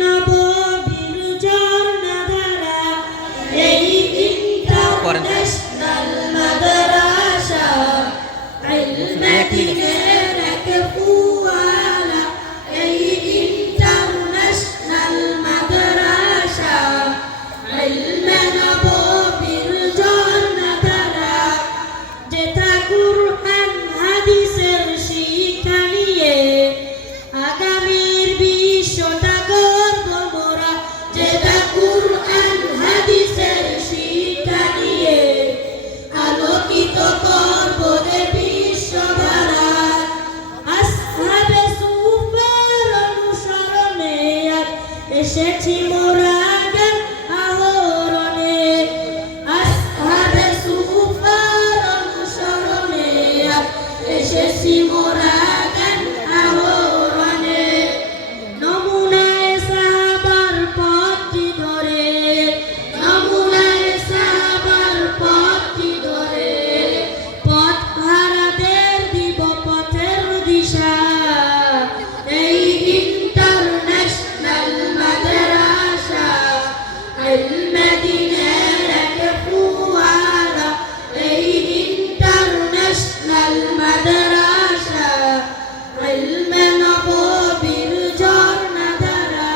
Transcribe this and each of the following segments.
নববীর ঝর্ণাধারা এই ইন্টারন্যাশনাল মাদ্রাসা ইলমে দ্বীনের এক ফুয়ারা এই ইন্টারন্যাশনাল মাদ্রাসা ইলমে নববীর ঝর্ণাধারা যেথা কুরআন হাদিসের শিক্ষা নিয়ে আগামীর বিশ্বটা গড়ব মোরা যেথা কুরআন হাদিসের শিক্ষা নিয়ে আলোকিত করব রে বিশ্বধারা আসহাবে সুফার অনুসরণে আজ এসেছি মোরা জ্ঞান আহরণে আসহাবে সুফার অনুসরণে আজ এসেছি মোরা জ্ঞান আহরণে নমুনায় সাহাবার পথটি ধরে নমুনায় সাহাবার পথটি ধরে পথ হারাদের দিব পথের দিশা এই ইন্টারন্যাশনাল মাদ্রাসা ইলমে দ্বীনের এক ফুয়ারা এই ইন্টারন্যাশনাল মাদ্রাসা ইলমে নববীর ঝর্ণাধারা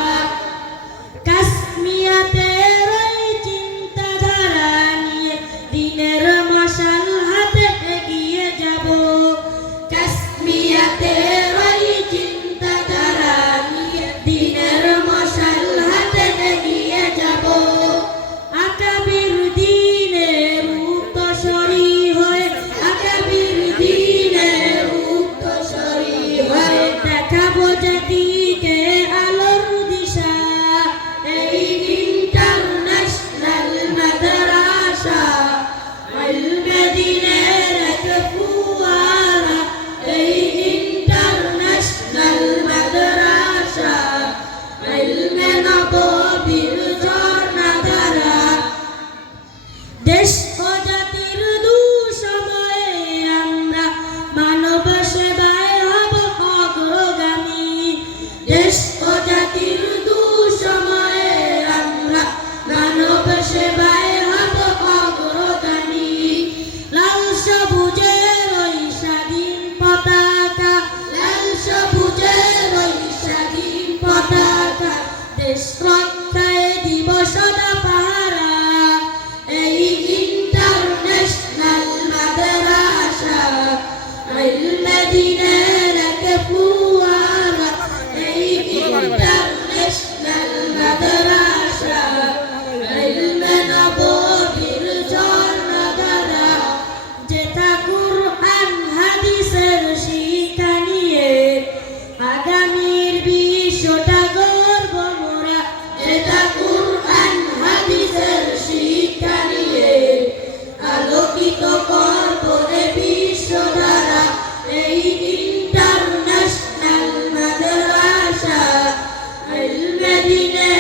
কাসমিয়াতের এই চিন্তাধারা নিয়ে দিনের মশাল হাতে এগিয়ে যাব কাসমিয়াতের এই চিন্তাধারা নিয়ে দিনের মশাল হাতে এগিয়ে যাব আকাবির দ্বীনের উত্তরসূরি হয়ে আকাবির দ্বীনের উত্তরসূরি হয়ে দেখাবো জাতিকে আলোর দিশা এই ইন্টারন্যাশনাল মাদ্রাসা ইলমে দ্বীনের এক ফুয়ারা এই ইন্টারন্যাশনাল মাদ্রাসা ইলমে নববীর ঝর্ণাধারা দেশ ও জাতির দুঃসময়ে আমরা মানব সেবায় হব অগ্রগামী দেশ ও জাতির দুঃসময়ে আমরা মানব সেবায় হব অগ্রগামী লাল সবুজের ওই স্বাধীন পতাকা লাল সবুজের ওই স্বাধীন পতাকা দেশ রক্ষায় দিব সদা পাহারা এই ইন্টারন্যাশনাল মাদ্রাসা ইলমে দ্বীনের এক ফুয়ারা এই ইন্টারন্যাশনাল মাদ্রাসা ইলমে নববীর ঝর্ণাধারা যেথা কুরআন হাদিসের শিক্ষা নিয়ে আগামীর বিশ্বটা গড়ব মোরা যেথা কুরআন হাদিসের শিক্ষা নিয়ে আলোকিত করব রে বিশ্বধারা এই ইন্টারন্যাশনাল মাদ্রাসা ইলমে দ্বীনের